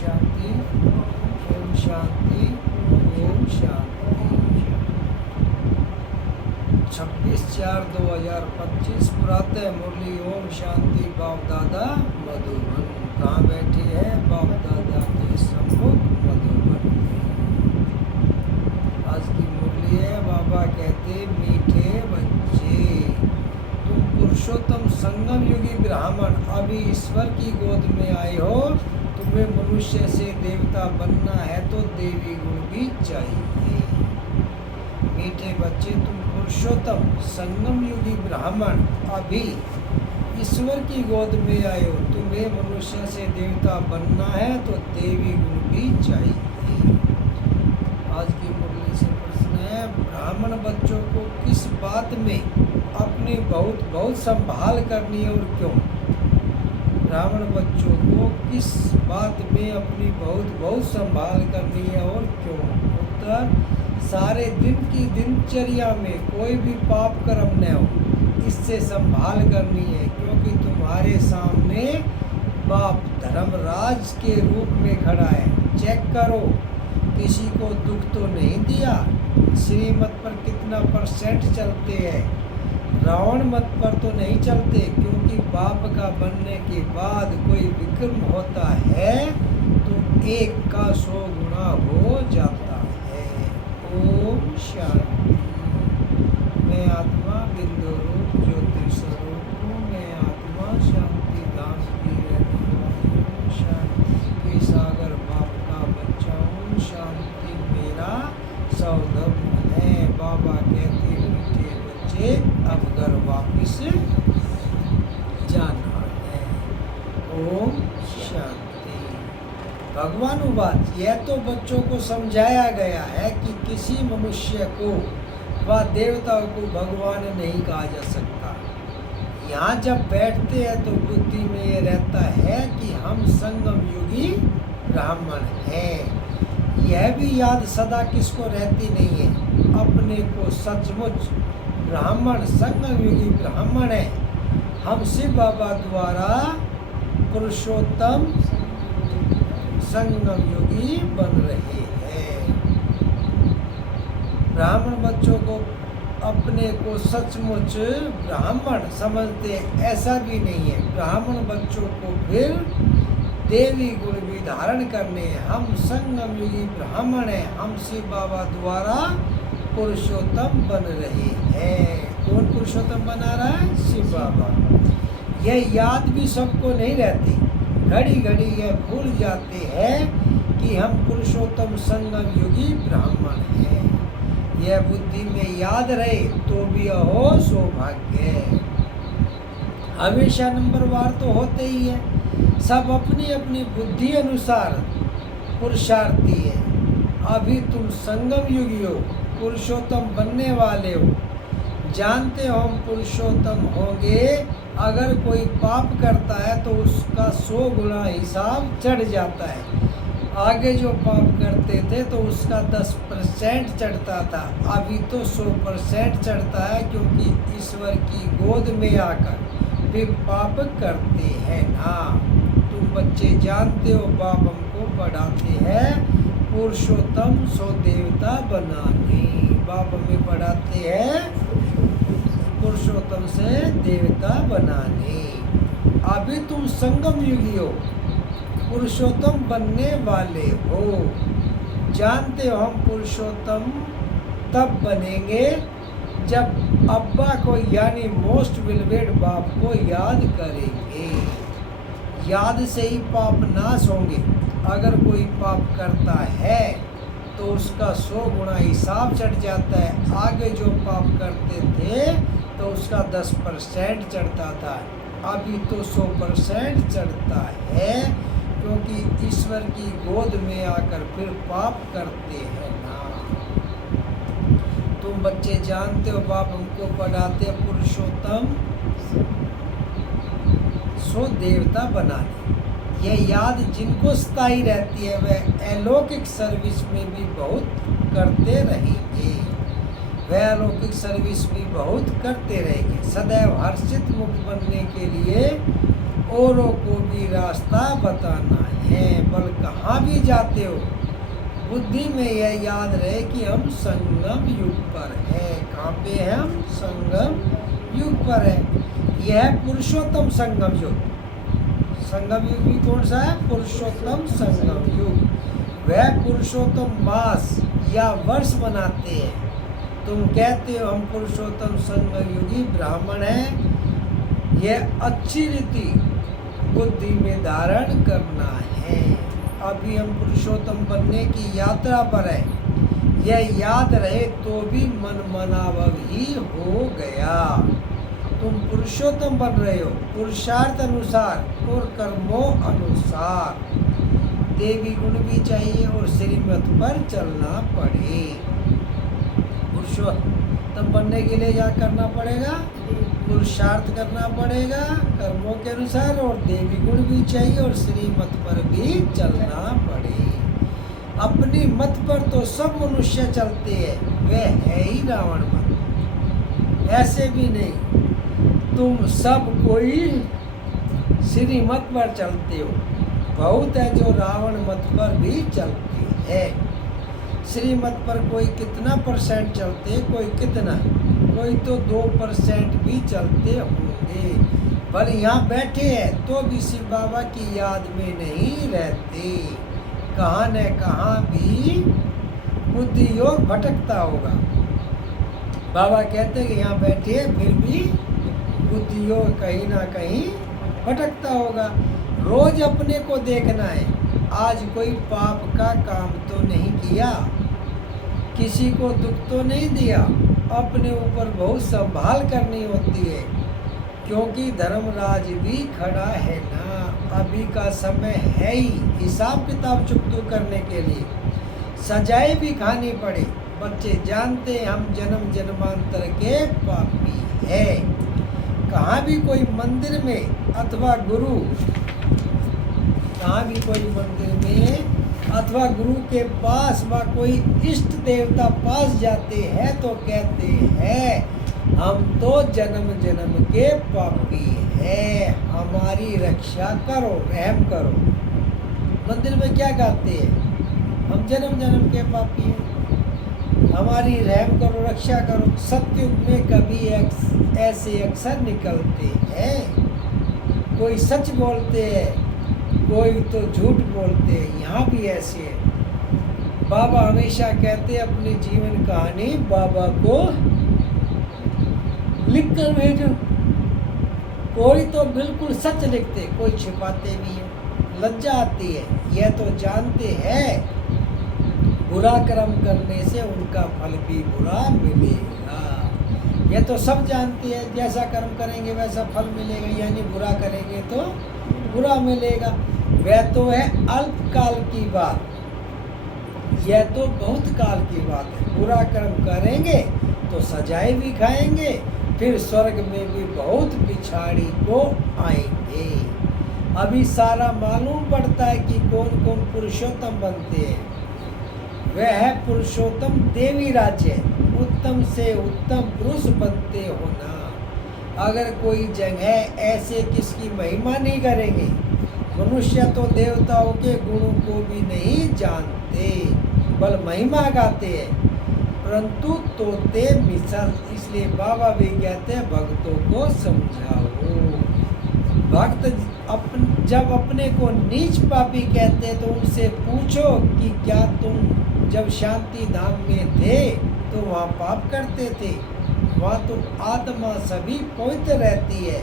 शांति, ओम शांति, ओम शांति। 26/4/2025 प्रातः मुरली ओम शांति। बाप दादा मधुबन। कहाँ बैठे हैं? बाप दादा के सम्मुख मधुबन। आज की मुरली है, बाबा कहते मीठे बच्चे, तुम पुरुषोत्तम संगम युगी ब्राह्मण अभी ईश्वर की गोद में आए हो। तुम्हें मनुष्य से देवता बनना है तो देवी गुण भी चाहिए। मीठे बच्चे, तुम पुरुषोत्तम संगम युगी ब्राह्मण अभी ईश्वर की गोद में आए हो। तुम्हें मनुष्य से देवता बनना है तो देवी गुण भी चाहिए। आज की मुरली से प्रश्न है, ब्राह्मण बच्चों को किस बात में अपनी बहुत संभाल करनी है और क्यों? ब्राह्मण बच्चों को किस बात में अपनी बहुत संभाल करनी है और क्यों? उत्तर, सारे दिन की दिनचर्या में कोई भी पाप कर्म न हो, इससे संभाल करनी है, क्योंकि तुम्हारे सामने बाप धर्मराज के रूप में खड़ा है। चेक करो, किसी को दुख तो नहीं दिया। श्रीमत पर कितना % चलते हैं? रावण मत पर तो नहीं चलते, क्योंकि बाप का बनने के बाद कोई विक्रम होता है तो 1 का 100 गुना हो जाता है। ओम शांति। मैं आत्मा बिंदु रूप ज्योति स्वरूप हूँ। मैं आत्मा शांति धाम की रहने वाली हूँ। शांति के सागर बाप का बच्चा हूँ। शांति मेरा सौधर्म है। बाबा कहते मीठे बच्चे, अब घर वापिस जाना है। ओम शांति। भगवानुवाद, यह तो बच्चों को समझाया गया है कि किसी मनुष्य को व देवताओं को भगवान नहीं कहा जा सकता। यहाँ जब बैठते हैं तो बुद्धि में ये रहता है कि हम संगम युगी ब्राह्मण हैं। यह भी याद सदा किसको रहती नहीं है, अपने को सचमुच ब्राह्मण संगम युगी ब्राह्मण है। हम शिव बाबा द्वारा पुरुषोत्तम संगम युगी बन रहे हैं। ब्राह्मण बच्चों को अपने को सचमुच ब्राह्मण समझते, ऐसा भी नहीं है। ब्राह्मण बच्चों को फिर देवी गुण भी धारण करने। हम संगम युगी ब्राह्मण हैं। हम शिव बाबा द्वारा पुरुषोत्तम बन रहे हैं। कौन पुरुषोत्तम बना रहा है? शिव बाबा। यह याद भी सबको नहीं रहती। घड़ी घड़ी यह भूल जाते हैं कि हम पुरुषोत्तम संगम युगी ब्राह्मण हैं। यह बुद्धि में याद रहे तो भी अहो सौभाग्य। हमेशा नंबरवार तो होते ही है। सब अपनी अपनी बुद्धि अनुसार पुरुषार्थी है। अभी तुम संगम युगी हो, पुरुषोत्तम बनने वाले हो। जानते हो हम पुरुषोत्तम होंगे। अगर कोई पाप करता है तो उसका 100 गुना हिसाब चढ़ जाता है। आगे जो पाप करते थे तो उसका 10% चढ़ता था, अभी तो 100% चढ़ता है, क्योंकि ईश्वर की गोद में आकर वे पाप करते हैं ना। तुम बच्चे जानते हो, बाप हमको पढ़ाते हैं पुरुषोत्तम सो देवता बनाने। बाप हमें पढ़ाते हैं पुरुषोत्तम से देवता बनाने। अभी तुम संगम युगी हो, पुरुषोत्तम बनने वाले हो। जानते हो हम पुरुषोत्तम तब बनेंगे जब अब्बा को यानी मोस्ट बिलवेड बाप को याद करेंगे। याद से ही पाप नाश होंगे। अगर कोई पाप करता है तो उसका 100 गुना हिसाब चढ़ जाता है। आगे जो पाप करते थे तो उसका 10% चढ़ता था, अभी तो 100% चढ़ता है, क्योंकि ईश्वर की गोद में आकर फिर पाप करते हैं ना। तुम बच्चे जानते हो, बाप हमको पढ़ाते हैं पुरुषोत्तम सो देवता बनाने। यह याद जिनको स्थायी रहती है वह अलौकिक सर्विस में भी बहुत करते रहेंगे। वह अलौकिक सर्विस भी बहुत करते रहेंगे। सदैव हर्षित मुक्त बनने के लिए औरों को भी रास्ता बताना है। बल कहाँ भी जाते हो, बुद्धि में यह याद रहे कि हम संगम युग पर है। कहाँ पे है हम? संगम युग पर है। यह पुरुषोत्तम संगम युग। संगम युग भी कौन सा है? पुरुषोत्तम संगम युग। वह पुरुषोत्तम मास या वर्ष मनाते हैं। तुम कहते हो हम पुरुषोत्तम संगम युगी ब्राह्मण हैं। यह अच्छी रीति बुद्धि में धारण करना है। अभी हम पुरुषोत्तम बनने की यात्रा पर है। यह याद रहे तो भी मन मनावव ही हो गया। तुम पुरुषोत्तम बन रहे हो पुरुषार्थ अनुसार और कर्मों अनुसार। देवी गुण भी चाहिए और श्रीमत पर चलना पड़े। पुरुषोत्तम बनने के लिए क्या करना पड़ेगा? पुरुषार्थ करना पड़ेगा कर्मों के अनुसार, और देवी गुण भी चाहिए और श्रीमत पर भी चलना पड़े। अपनी मत पर तो सब मनुष्य चलते हैं, वह है ही रावण मत। ऐसे भी नहीं, तुम सब कोई श्रीमत पर चलते हो। बहुत है जो रावण मत पर भी चलते हैं। श्रीमत पर कोई कितना परसेंट चलते, कोई कितना, कोई तो 2% भी चलते होंगे। पर यहाँ बैठे हैं तो भी शिव बाबा की याद में नहीं रहते। कहाँ न कहाँ भी बुद्धि योग भटकता होगा। बाबा कहते कि यहाँ बैठे हैं फिर भी बुद्धि योग कहीं ना कहीं भटकता होगा। रोज अपने को देखना है। आज कोई पाप का काम तो नहीं किया, किसी को दुख तो नहीं दिया। अपने ऊपर बहुत संभाल करनी होती है, क्योंकि धर्मराज भी खड़ा है ना। अभी का समय है ही हिसाब किताब चुकतू करने के लिए। सजाएं भी खानी पड़े। बच्चे जानते हैं हम जन्म जन्मांतर के पापी है। कहाँ भी कोई मंदिर में अथवा गुरु, कहाँ भी कोई मंदिर में अथवा गुरु के पास व कोई इष्ट देवता पास जाते हैं तो कहते हैं हम तो जन्म जन्म के पापी हैं, हमारी रक्षा करो, रहम करो। मंदिर में क्या गाते हैं? हम जन्म जन्म के पापी हैं, हमारी रहम करो, रक्षा करो। सत्युग में कभी ऐसे अक्सर निकलते हैं। कोई सच बोलते हैं, कोई तो झूठ बोलते हैं। यहाँ भी ऐसे है। बाबा हमेशा कहते हैं अपनी जीवन कहानी बाबा को लिख कर भेजो। कोई तो बिल्कुल सच लिखते, कोई छिपाते भी है। लज्जा आती है। यह तो जानते हैं बुरा कर्म करने से उनका फल भी बुरा मिलेगा। यह तो सब जानते हैं जैसा कर्म करेंगे वैसा फल मिलेगा, यानी बुरा करेंगे तो बुरा मिलेगा। वह तो है अल्पकाल की बात, यह तो बहुत काल की बात है। बुरा कर्म करेंगे तो सजाएं भी खाएंगे, फिर स्वर्ग में भी बहुत पिछाड़ी को आएंगे। अभी सारा मालूम पड़ता है कि कौन कौन पुरुषोत्तम बनते हैं। वह है पुरुषोत्तम देवी राज्य, उत्तम से उत्तम पुरुष बनते हो ना। अगर कोई जगह ऐसे किसकी महिमा नहीं करेंगे। मनुष्य तो देवताओं के गुणों को भी नहीं जानते, बल महिमा गाते हैं, परंतु तोते मिसल। इसलिए बाबा भी कहते हैं भक्तों को समझाओ। भक्त जब अपने को नीच पापी कहते हैं तो उनसे पूछो कि क्या तुम जब शांति धाम में थे तो वहाँ पाप करते थे? वहाँ तो आत्मा सभी पवित्र रहती है,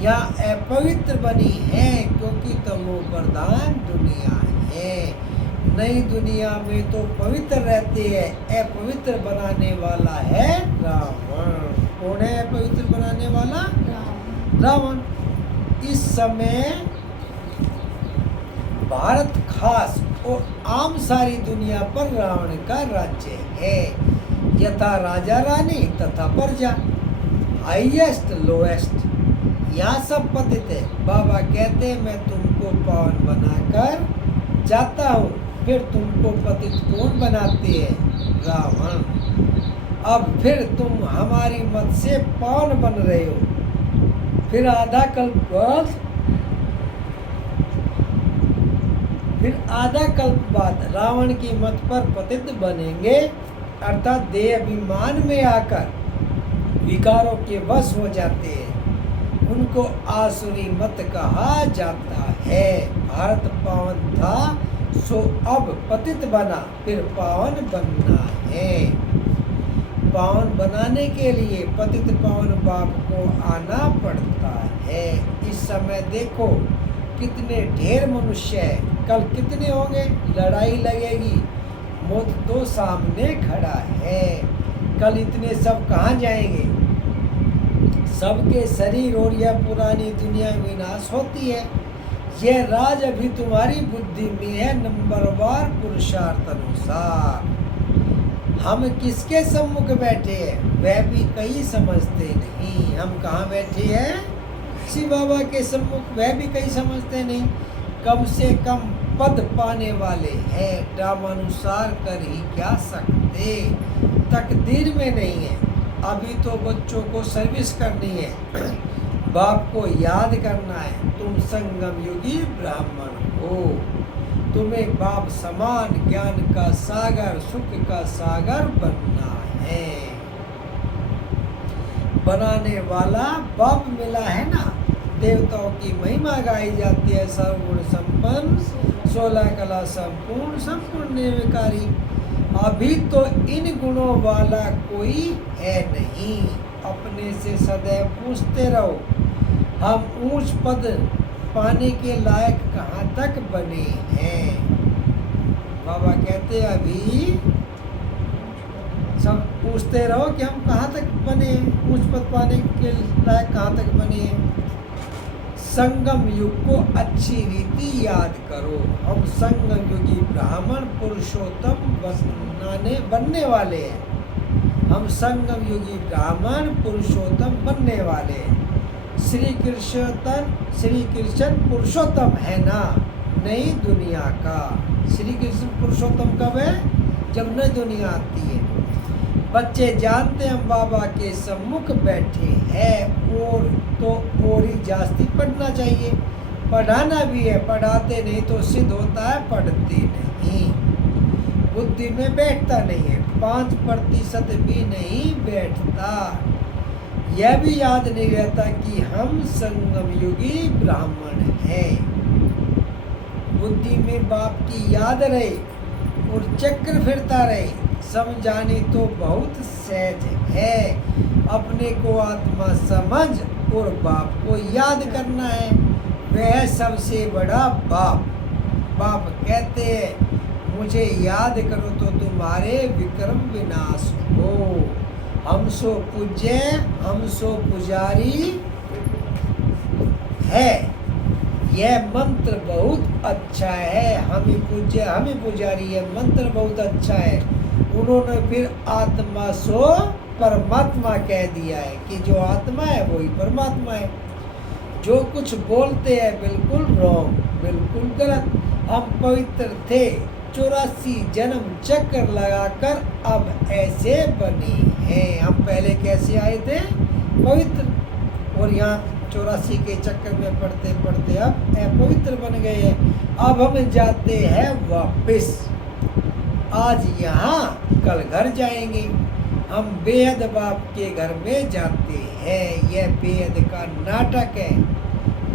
यहाँ अपवित्र बनी है क्योंकि तमो प्रधान दुनिया है। नई दुनिया में तो पवित्र रहते हैं, अपवित्र बनाने वाला है रावण। कौन है अपवित्र बनाने वाला? रावण। इस समय भारत खास और आम सारी दुनिया पर रावण का राज्य है। यथा राजा रानी तथा प्रजा, हाईएस्ट लोएस्ट, यहाँ सब पतित है। बाबा कहते मैं तुमको पावन बनाकर जाता हूँ, फिर तुमको पतित कौन बनाते हैं? रावण। अब फिर तुम हमारी मत से पावन बन रहे हो। फिर आधा कल्प बाद फिर आधा कल्प बाद रावण की मत पर पतित बनेंगे, अर्थात देह अभिमान में आकर विकारों के वश हो जाते हैं। उनको आसुरी मत कहा जाता है। भारत पावन था सो अब पतित बना, फिर पावन बनना है। पावन बनाने के लिए पतित पावन बाप को आना पड़ता है। इस समय देखो कितने ढेर मनुष्य है, कल कितने होंगे, लड़ाई लगेगी, मौत तो सामने खड़ा है। कल इतने सब कहाँ जाएंगे? सबके शरीर और यह पुरानी दुनिया विनाश होती है। यह राज अभी तुम्हारी बुद्धि में है, नंबरवार पुरुषार्थ अनुसार। हम किसके सम्मुख बैठे हैं वह भी कई समझते नहीं। हम कहाँ बैठे हैं? शिव बाबा के सम्मुख, वह भी कई समझते नहीं। कम से कम पद पाने वाले हैं, ड्रामानुसार कर ही क्या सकते, तकदीर में नहीं है। अभी तो बच्चों को सर्विस करनी है, बाप को याद करना है। तुम संगम युगी ब्राह्मण हो, तुम्हें बाप समान ज्ञान का सागर, सुख का सागर बनना है। बनाने वाला बाप मिला है ना। देवताओं की महिमा गाई जाती है, सर्वगुण संपन्न, 16 कला संपूर्ण, संपूर्ण निर्विकारी। अभी तो इन गुणों वाला कोई है नहीं। अपने से सदैव पूछते रहो, हम ऊंच पद पाने के लायक कहाँ तक बने हैं। बाबा कहते अभी सब पूछते रहो कि हम कहाँ तक बने, ऊंच पद पाने के लायक कहाँ तक बने हैं। संगम युग को अच्छी रीति याद करो। हम संगम युगी ब्राह्मण पुरुषोत्तम बनने वाले हैं। हम संगम युगी ब्राह्मण पुरुषोत्तम बनने वाले हैं। श्री कृष्ण पुरुषोत्तम है ना, नई दुनिया का। श्री कृष्ण पुरुषोत्तम कब है? जब नई दुनिया आती है। बच्चे जानते हम बाबा के सम्मुख बैठे हैं, और तो और ही जास्ती पढ़ना चाहिए। पढ़ाना भी है, पढ़ाते नहीं तो सिद्ध होता है पढ़ते नहीं। बुद्धि में बैठता नहीं है, 5% भी नहीं बैठता। यह भी याद नहीं रहता कि हम संगम युगी ब्राह्मण हैं। बुद्धि में बाप की याद रहे और चक्र फिरता रहे, समझानी तो बहुत सहज है। अपने को आत्मा समझ और बाप को याद करना है, वह सबसे बड़ा बाप। बाप कहते हैं मुझे याद करो तो तुम्हारे विक्रम विनाश हो। हम सो पूज्य, हम सो पुजारी है। यह मंत्र बहुत अच्छा है। हम ही पूज्य, हम ही पुजारी है, मंत्र बहुत अच्छा है। उन्होंने फिर आत्मा सो परमात्मा कह दिया है कि जो आत्मा है वही परमात्मा है। जो कुछ बोलते हैं बिल्कुल रॉन्ग, बिल्कुल गलत। हम पवित्र थे, 84 जन्म चक्र लगाकर अब ऐसे बने हैं। हम पहले कैसे आए थे? पवित्र, और यहाँ 84 के चक्कर में पढ़ते पढ़ते अब अपवित्र बन गए हैं। अब हम जाते हैं वापस। आज यहाँ, कल घर जाएंगे। हम बेहद बाप के घर में जाते हैं। यह बेहद का नाटक है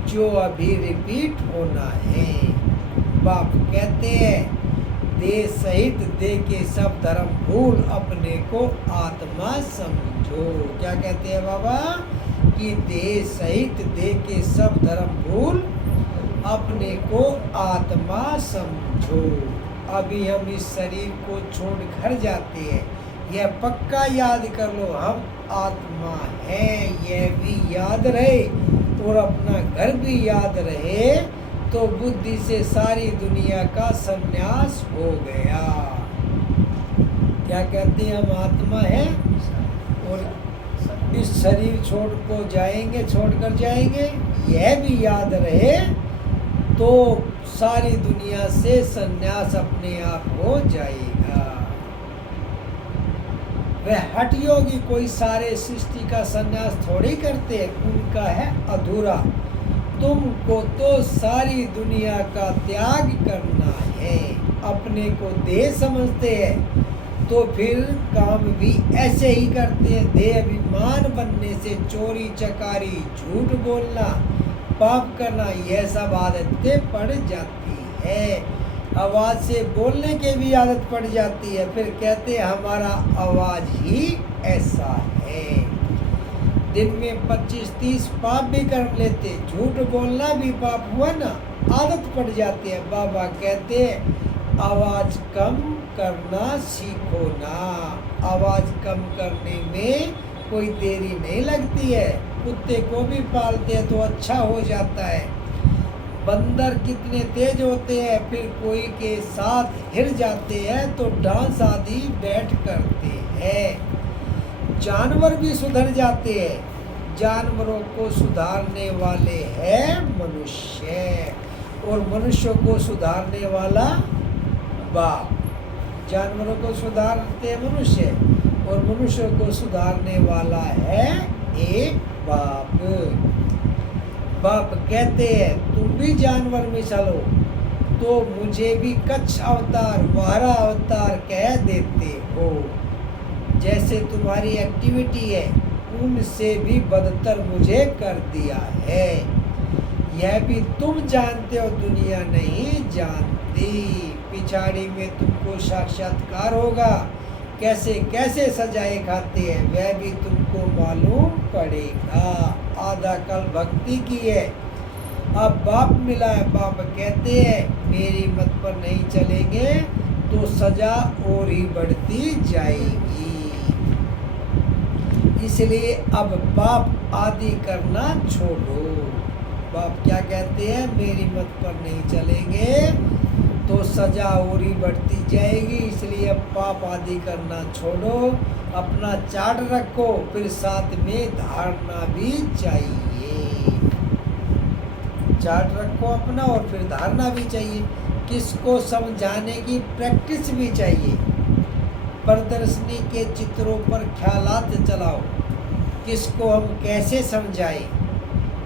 जो अभी रिपीट होना है। बाप कहते हैं देह सहित देह के सब धर्म भूल अपने को आत्मा समझो। क्या कहते हैं बाबा? कि देह सहित देह के सब धर्म भूल अपने को आत्मा समझो। अभी हम इस शरीर को छोड़ घर जाते हैं, यह पक्का याद कर लो। हम आत्मा हैं, यह भी याद रहे और अपना घर भी याद रहे, तो बुद्धि से सारी दुनिया का संन्यास हो गया। क्या कहते हैं? हम आत्मा हैं और इस शरीर छोड़ को जाएंगे, छोड़कर जाएंगे, यह भी याद रहे तो सारी दुनिया से संन्यास अपने आप हो जाएगा। वह हठ योगी कोई सारे सृष्टि का संन्यास थोड़ी करते हैं, उनका है अधूरा। तुमको तो सारी दुनिया का त्याग करना है। अपने को देह समझते हैं तो फिर काम भी ऐसे ही करते हैं। देह अभिमान बनने से चोरी चकारी, झूठ बोलना, पाप करना, यह सब आदतें पड़ जाती है। आवाज़ से बोलने के भी आदत पड़ जाती है। फिर कहते हैं हमारा आवाज़ ही ऐसा है। दिन में 25-30 पाप भी कर लेते, झूठ बोलना भी पाप हुआ ना, आदत पड़ जाती है। बाबा कहते हैं आवाज़ कम करना सीखो ना। आवाज़ कम करने में कोई देरी नहीं लगती है। कुत्ते को भी पालते हैं तो अच्छा हो जाता है। बंदर कितने तेज होते हैं, फिर कोई के साथ हिर जाते हैं तो डांस आदि बैठ करते हैं। जानवर भी सुधर जाते हैं। जानवरों को सुधारने वाले हैं मनुष्य, और मनुष्य को सुधारने वाला बाप। जानवरों को सुधारते हैं मनुष्य, और मनुष्य को सुधारने वाला है एक बाप। बाप कहते हैं तुम भी जानवर में चलो, तो मुझे भी कच्छ अवतार, वारा अवतार कह देते हो। जैसे तुम्हारी एक्टिविटी है उनसे भी बदतर मुझे कर दिया है। यह भी तुम जानते हो, दुनिया नहीं जानती। पिछाड़ी में तुमको साक्षात्कार होगा, कैसे कैसे सजाए खाते हैं वह भी तुमको मालूम पड़ेगा। आधा कल भक्ति की है, अब बाप मिला है। बाप कहते हैं मेरी मत पर नहीं चलेंगे तो सजा और ही बढ़ती जाएगी। इसलिए अब बाप आदि करना छोड़ो। बाप क्या कहते हैं, मेरी मत पर नहीं चलेंगे तो सजा और ही बढ़ती जाएगी। इसलिए अब पाप आदि करना छोड़ो, अपना चार्ट रखो, फिर साथ में धारणा भी चाहिए। चार्ट रखो अपना और फिर धारणा भी चाहिए। किसको समझाने की प्रैक्टिस भी चाहिए। प्रदर्शनी के चित्रों पर ख्यालात चलाओ, किसको हम कैसे समझाएं।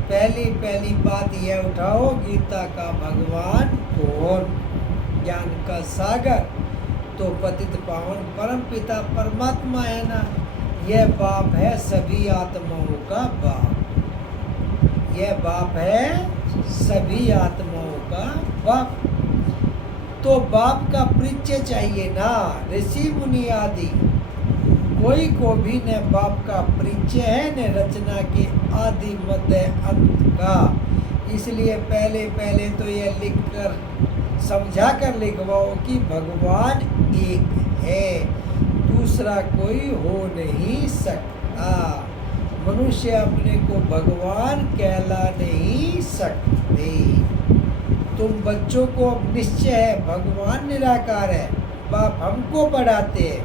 पहली बात यह उठाओ, गीता का भगवान कौन, ज्ञान का सागर तो पतित पावन परम पिता परमात्मा है ना। यह बाप है सभी आत्माओं का बाप। यह बाप है सभी आत्माओं का बाप। तो बाप का परिचय चाहिए ना। ऋषि मुनि आदि कोई को भी न बाप का परिचय है, न रचना के आदि मध्य अंत का। इसलिए पहले तो यह लिखकर समझा कर लिखवाओ कि भगवान एक है, दूसरा कोई हो नहीं सकता। मनुष्य अपने को भगवान कहला नहीं सकते। तुम बच्चों को अब निश्चय है भगवान निराकार है। बाप हमको पढ़ाते हैं,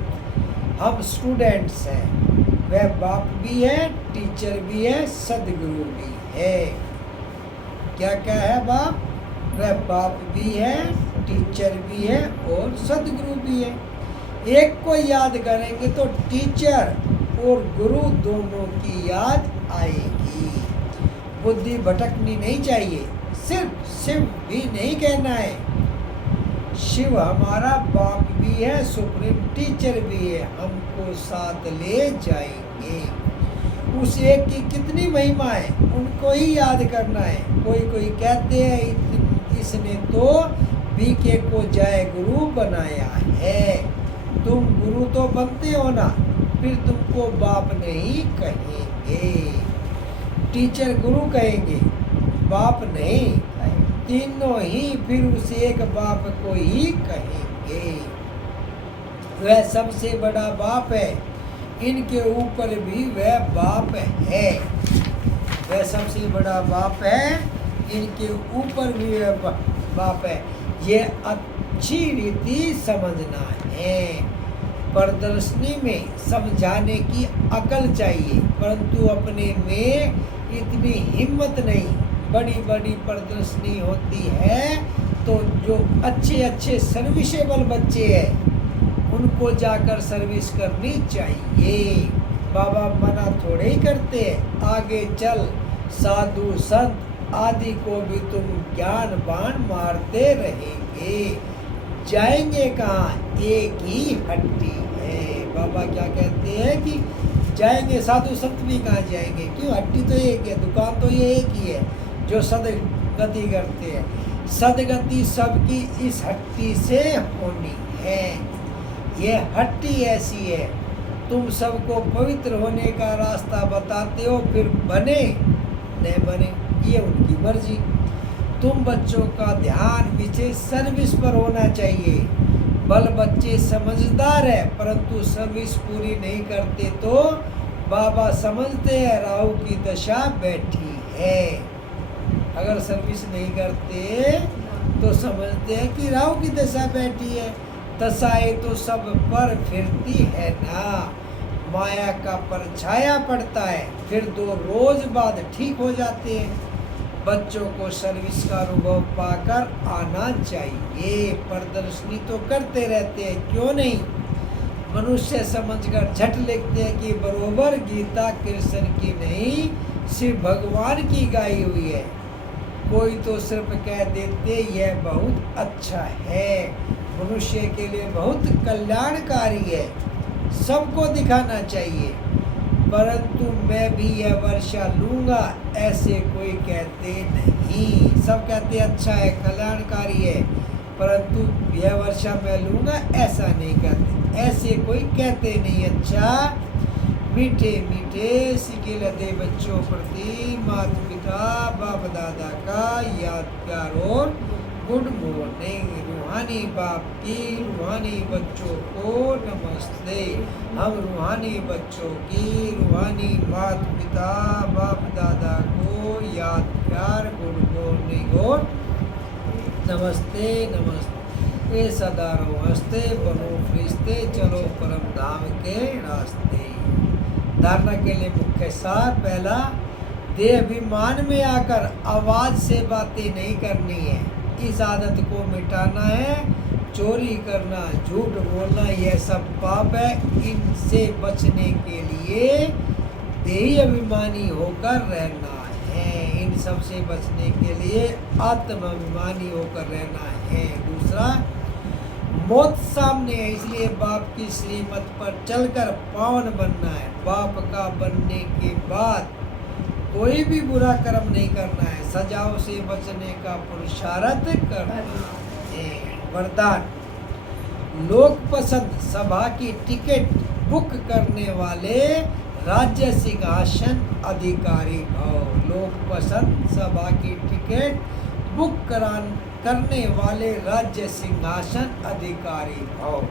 हम स्टूडेंट्स हैं। वह बाप भी है, टीचर भी है, सदगुरु भी है। क्या क्या है बाप? वह बाप भी है, टीचर भी है और सदगुरु भी है। एक को याद करेंगे तो टीचर और गुरु दोनों की याद आएगी। बुद्धि भटकनी नहीं चाहिए। सिर्फ शिव भी नहीं कहना है, शिव हमारा बाप भी है, सुप्रीम टीचर भी है, हमको साथ ले जाएंगे। उस एक की कितनी महिमा है, उनको ही याद करना है। कोई कहते हैं इसने तो बीके को जय गुरु बनाया है। तुम गुरु तो बनते हो ना, फिर तुमको बाप नहीं कहेंगे। टीचर गुरु कहेंगे, बाप नहीं कहेंगे। तीनों ही फिर उस एक बाप को ही कहेंगे। वह सबसे बड़ा बाप है, इनके ऊपर भी वह बाप है। वह सबसे बड़ा बाप है, इनके ऊपर भी वह बाप है। ये अच्छी रीति समझना है। प्रदर्शनी में समझाने की अकल चाहिए, परंतु अपने में इतनी हिम्मत नहीं। बड़ी बड़ी प्रदर्शनी होती है तो जो अच्छे सर्विसेबल बच्चे हैं उनको जाकर सर्विस करनी चाहिए। बाबा मना थोड़े ही करते हैं, आगे चल, साधु संत आदि को भी तुम ज्ञान बाण मारते रहेंगे। जाएंगे कहाँ? एक ही हट्टी है। बाबा क्या कहते हैं कि जाएंगे, साधु संत भी कहाँ जाएंगे? क्यों? हट्टी तो एक है, दुकान तो ये एक ही है जो सदगति करते हैं। सदगति सबकी इस हट्टी से होनी है। ये हट्टी ऐसी है, तुम सबको पवित्र होने का रास्ता बताते हो, फिर बने न बने ये उनकी मर्जी। तुम बच्चों का ध्यान पीछे सर्विस पर होना चाहिए। बल बच्चे समझदार है परंतु सर्विस पूरी नहीं करते तो बाबा समझते हैं राहु की दशा बैठी है। अगर सर्विस नहीं करते तो समझते हैं कि राहु की दशा बैठी है। दशाएं तो सब पर फिरती है ना, माया का परछाया पड़ता है, फिर 2 रोज बाद ठीक हो जाते हैं। बच्चों को सर्विस का अनुभव पाकर आना चाहिए। प्रदर्शनी तो करते रहते हैं, क्यों नहीं? मनुष्य समझकर झट लिखते हैं कि बरोबर गीता कृष्ण की नहीं, शिव भगवान की गाई हुई है। कोई तो सिर्फ कह देते यह बहुत अच्छा है, मनुष्य के लिए बहुत कल्याणकारी है, सबको दिखाना चाहिए। परंतु मैं भी यह वर्षा लूँगा ऐसे कोई कहते नहीं। सब कहते अच्छा है, कल्याणकारी है, परंतु यह वर्षा मैं लूँगा ऐसा नहीं कहते। ऐसे कोई कहते नहीं। अच्छा, मीठे मीठे सिके लदे बच्चों प्रति माता पिता बाप दादा का याद प्यार और गुड मॉर्निंग। रूहानी बाप की रूहानी बच्चों को नमस्ते। हम रूहानी बच्चों की रूहानी माता पिता बाप दादा को याद प्यार गुड मॉर्निंग और नमस्ते नमस्ते। ये सदा रहो हंसते, बनो फरिश्ते, चलो परम धाम के रास्ते। धारणा के लिए मुख्य सार। पहला, देह अभिमान में आकर आवाज से बातें नहीं करनी है, इस आदत को मिटाना है। चोरी करना, झूठ बोलना, यह सब पाप है। इनसे बचने के लिए देही अभिमानी होकर रहना है। इन सब से बचने के लिए आत्माभिमानी होकर रहना है। दूसरा, मौत सामने है, इसलिए बाप की श्रीमत पर चलकर पावन बनना है। बाप का बनने के बाद कोई भी बुरा कर्म नहीं करना है। सजाओं से बचने का पुरुषार्थ करना है। वरदान, लोक पसंद सभा की टिकट बुक करने वाले राज्य सिंहासन अधिकारी भव। लोक पसंद सभा की टिकट बुक करने वाले राज्य सिंहासन अधिकारी भव।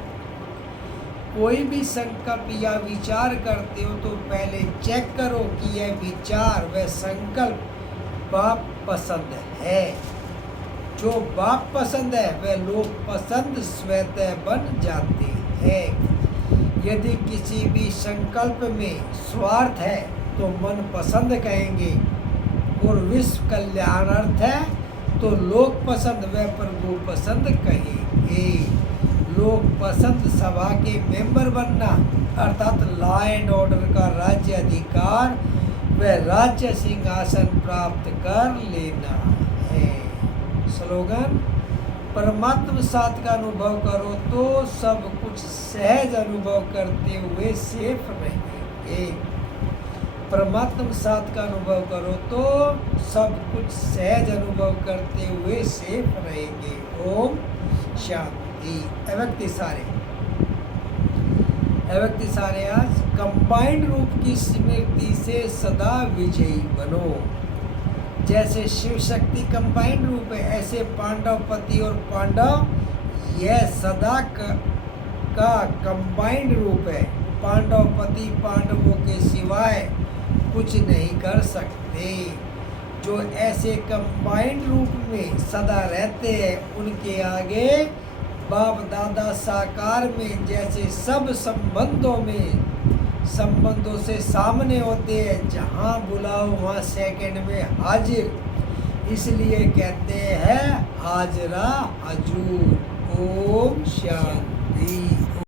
कोई भी संकल्प या विचार करते हो तो पहले चेक करो कि यह विचार व संकल्प बाप पसंद है। जो बाप पसंद है वह लोग पसंद स्वतः बन जाते हैं। यदि किसी भी संकल्प में स्वार्थ है तो मन पसंद कहेंगे, और विश्व कल्याणार्थ है तो लोक पसंद व प्रभु पसंद कहेंगे। लोक पसंद सभा के मेंबर बनना अर्थात लॉ एंड ऑर्डर का राज्य अधिकार व राज्य सिंहासन प्राप्त कर लेना है। स्लोगन, परमात्म साथ का अनुभव करो तो सब कुछ सहज अनुभव करते हुए सेफ रहेंगे। परमात्म साथ का अनुभव करो तो सब कुछ सहज अनुभव करते हुए सेफ रहेंगे। ओम शांति। अव्यक्ति सारे आज कंबाइंड रूप की स्मृति से सदा विजयी बनो। जैसे शिव शक्ति कंबाइंड रूप है, ऐसे पांडव पति और पांडव यह सदा का कंबाइंड रूप है। पांडव पति पांडवों के सिवाय कुछ नहीं कर सकते। जो ऐसे कंबाइंड रूप में सदा रहते हैं उनके आगे बाप दादा साकार में जैसे सब संबंधों से सामने होते हैं। जहाँ बुलाओ वहाँ सेकंड में हाजिर, इसलिए कहते हैं हाजरा हजूर। ओम शांति।